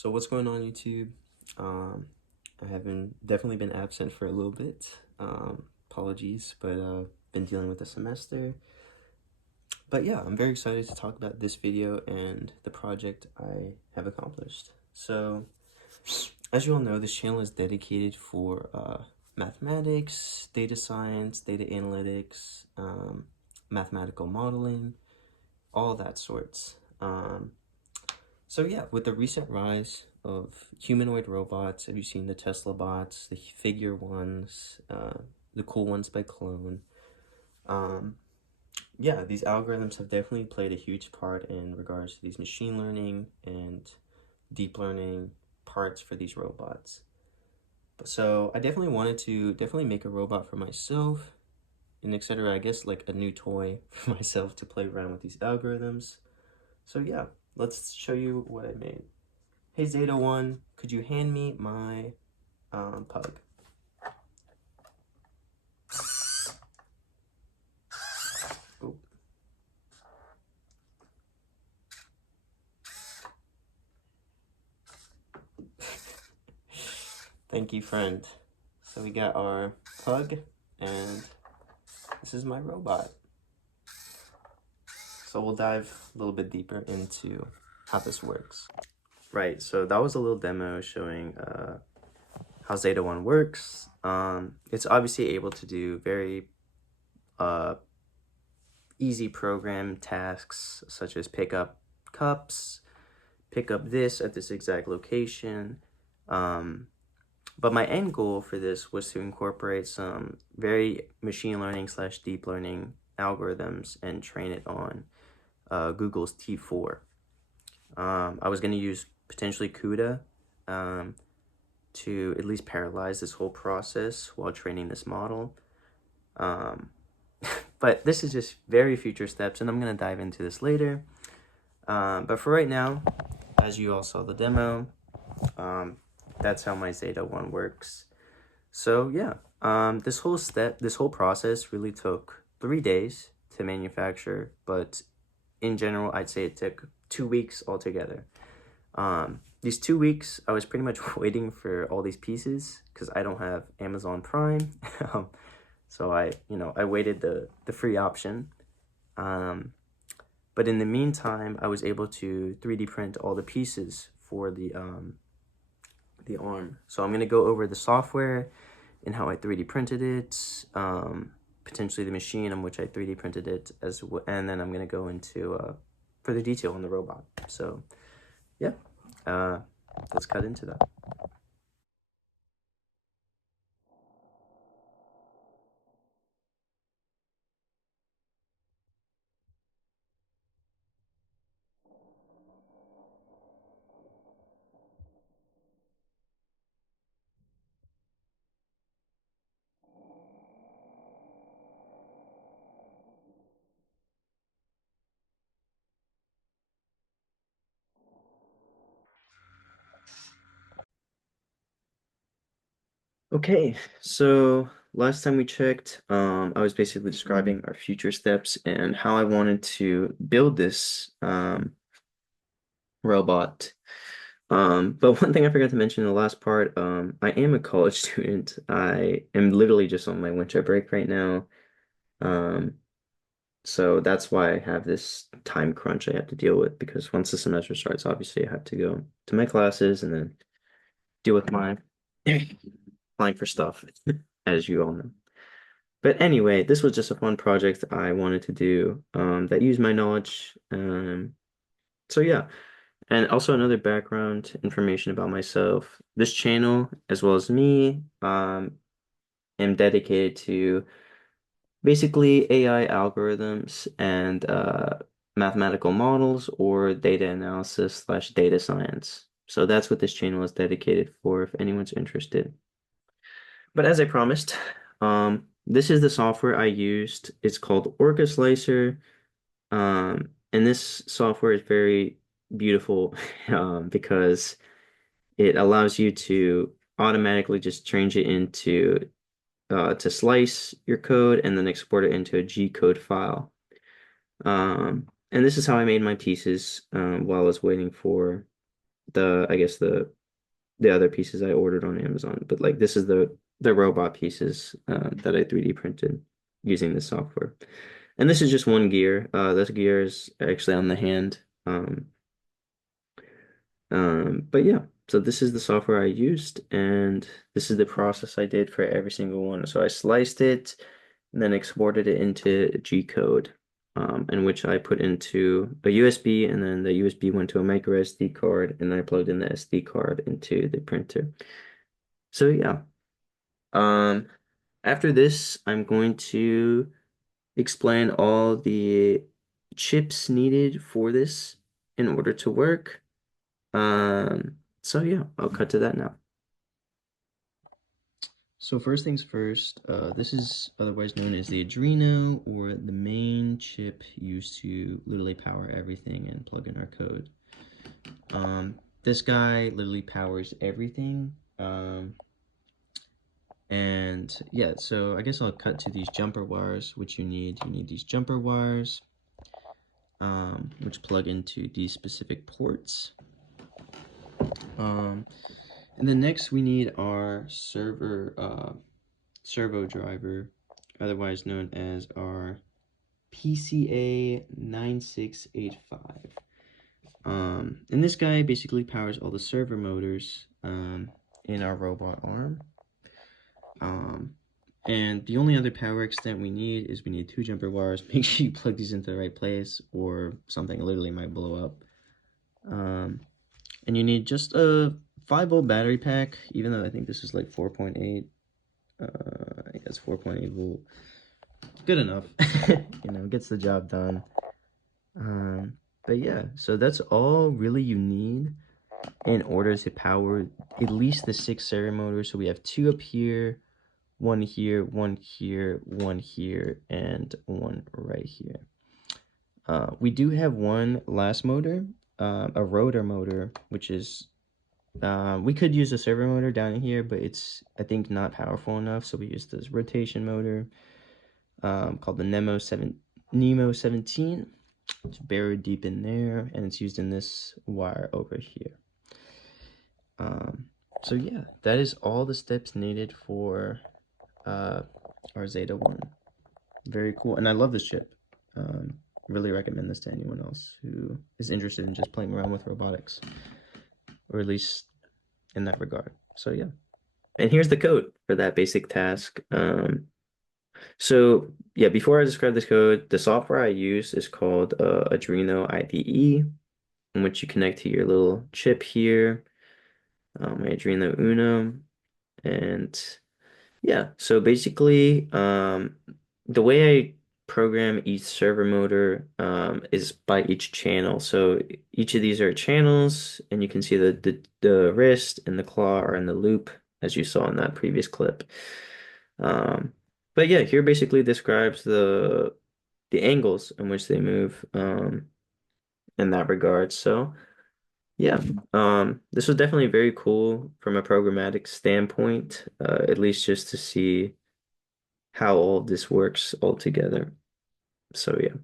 So what's going on YouTube? I haven't definitely been absent for a little bit. Apologies, but been dealing with the semester. But yeah, I'm very excited to talk about this video and the project I have accomplished. So, as you all know, this channel is dedicated for mathematics, data science, data analytics, mathematical modeling, all that sorts. So yeah, with the recent rise of humanoid robots, have you seen the Tesla bots, the figure ones, the cool ones by Clone? Um, yeah, these algorithms have definitely played a huge part in regards to these machine learning and deep learning parts for these robots. But so I definitely wanted to make a robot for myself and etc. I guess like a new toy for myself to play around with these algorithms. So yeah, let's show you what I made. Hey Zeta 1, could you hand me my pug? Oh. Thank you, friend. So we got our pug, and this is my robot. So we'll dive a little bit deeper into how this works. Right, so that was a little demo showing how Zeta 1 works. It's obviously able to do very easy program tasks such as pick up cups, pick up this at this exact location. But my end goal for this was to incorporate some very machine learning / deep learning algorithms and train it on Google's T4. I was going to use potentially CUDA to at least paralyze this whole process while training this model. But this is just very future steps, and I'm going to dive into this later. But for right now, as you all saw the demo, that's how my Zeta 1 works. So yeah, this whole process really took 3 days to manufacture, but in general, I'd say it took 2 weeks altogether. These 2 weeks, I was pretty much waiting for all these pieces because I don't have Amazon Prime. So I waited the free option. But in the meantime, I was able to 3D print all the pieces for the arm. So I'm going to go over the software and how I 3D printed it, potentially the machine on which I 3D printed it, and then I'm going to go into further detail on the robot. So yeah, let's cut into that. Okay, so last time we checked, I was basically describing our future steps and how I wanted to build this robot. But one thing I forgot to mention in the last part, I am a college student. I am literally just on my winter break right now. Um, so that's why I have this time crunch I have to deal with because once the semester starts, obviously I have to go to my classes and then deal with my applying for stuff, as you all know. But anyway, this was just a fun project I wanted to do that used my knowledge. So yeah, and also another background information about myself. This channel, as well as me, am dedicated to basically AI algorithms and mathematical models or data analysis / data science. So that's what this channel is dedicated for if anyone's interested. But as I promised, this is the software I used. It's called Orca Slicer. And this software is very beautiful because it allows you to automatically just change it into to slice your code and then export it into a G code file. And this is how I made my pieces while I was waiting for I guess the other pieces I ordered on Amazon, but like this is the robot pieces that I 3D printed using this software. And this is just one gear. This gear is actually on the hand. But yeah, so this is the software I used, and this is the process I did for every single one. So I sliced it and then exported it into G code, in which I put into a USB, and then the USB went to a micro SD card, and I plugged in the SD card into the printer. So yeah, um, after this, I'm going to explain all the chips needed for this in order to work. So yeah, I'll cut to that now. So first things first, this is otherwise known as the Adreno, or the main chip used to literally power everything and plug in our code. This guy literally powers everything. And yeah, so I guess I'll cut to these jumper wires, which you need. You need these jumper wires, which plug into these specific ports. Um, and then next we need our servo driver, otherwise known as our PCA 9685. And this guy basically powers all the servo motors in our robot arm. And the only other power extent we need is we need two jumper wires. Make sure you plug these into the right place, or something literally might blow up. And you need just a 5-volt battery pack, even though I think this is like 4.8. I guess 4.8 volt. Good enough. Gets the job done. But yeah, so that's all really you need in order to power at least the 6 servo motors. So we have 2 up here, 1 here, 1 here, 1 here, and 1 right here. We do have one last motor, a rotor motor, which is, we could use a servo motor down here, but it's, I think, not powerful enough. So we use this rotation motor called the Nemo 17. It's buried deep in there, and it's used in this wire over here. So yeah, that is all the steps needed for our Zeta 1. Very cool, and I love this chip. Really recommend this to anyone else who is interested in just playing around with robotics, or at least in that regard. So yeah. And here's the code for that basic task. So yeah, before I describe this code, the software I use is called Adreno IDE, in which you connect to your little chip here, my Adreno Uno, and yeah. So basically, the way I program each server motor is by each channel. So each of these are channels, and you can see the wrist and the claw are in the loop, as you saw in that previous clip. Um, but yeah, here basically describes the angles in which they move in that regard. So yeah, this was definitely very cool from a programmatic standpoint, at least just to see how all of this works all together. So yeah.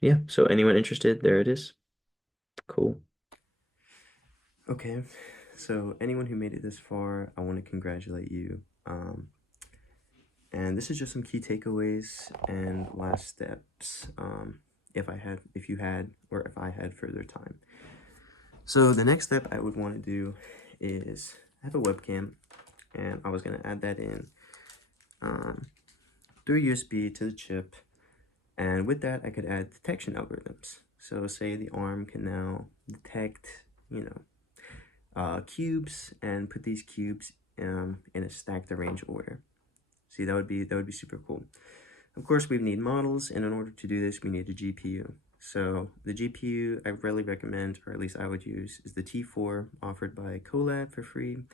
Yeah, so anyone interested, there it is. Cool. Okay, so anyone who made it this far, I want to congratulate you. And this is just some key takeaways and last steps, if you had, or if I had further time. So the next step I would want to do is I have a webcam, and I was going to add that in through USB to the chip, and with that I could add detection algorithms. So say the arm can now detect, cubes, and put these cubes in a stacked arrange order. See, that would be super cool. Of course, we need models, and in order to do this, we need a GPU. So the GPU I really recommend, or at least I would use, is the T4 offered by Colab for free,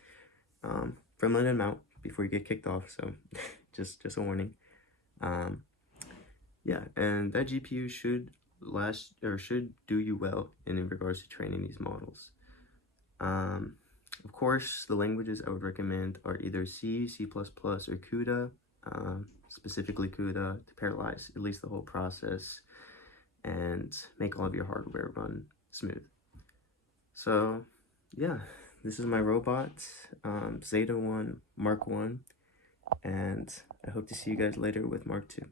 for a limited amount before you get kicked off. So just a warning. Yeah, and that GPU should should do you well in regards to training these models. Of course, the languages I would recommend are either C, C++, or CUDA, specifically CUDA, to parallelize at least the whole process and make all of your hardware run smooth. So, yeah, this is my robot, Zeta 1 Mark 1, and I hope to see you guys later with Mark 2.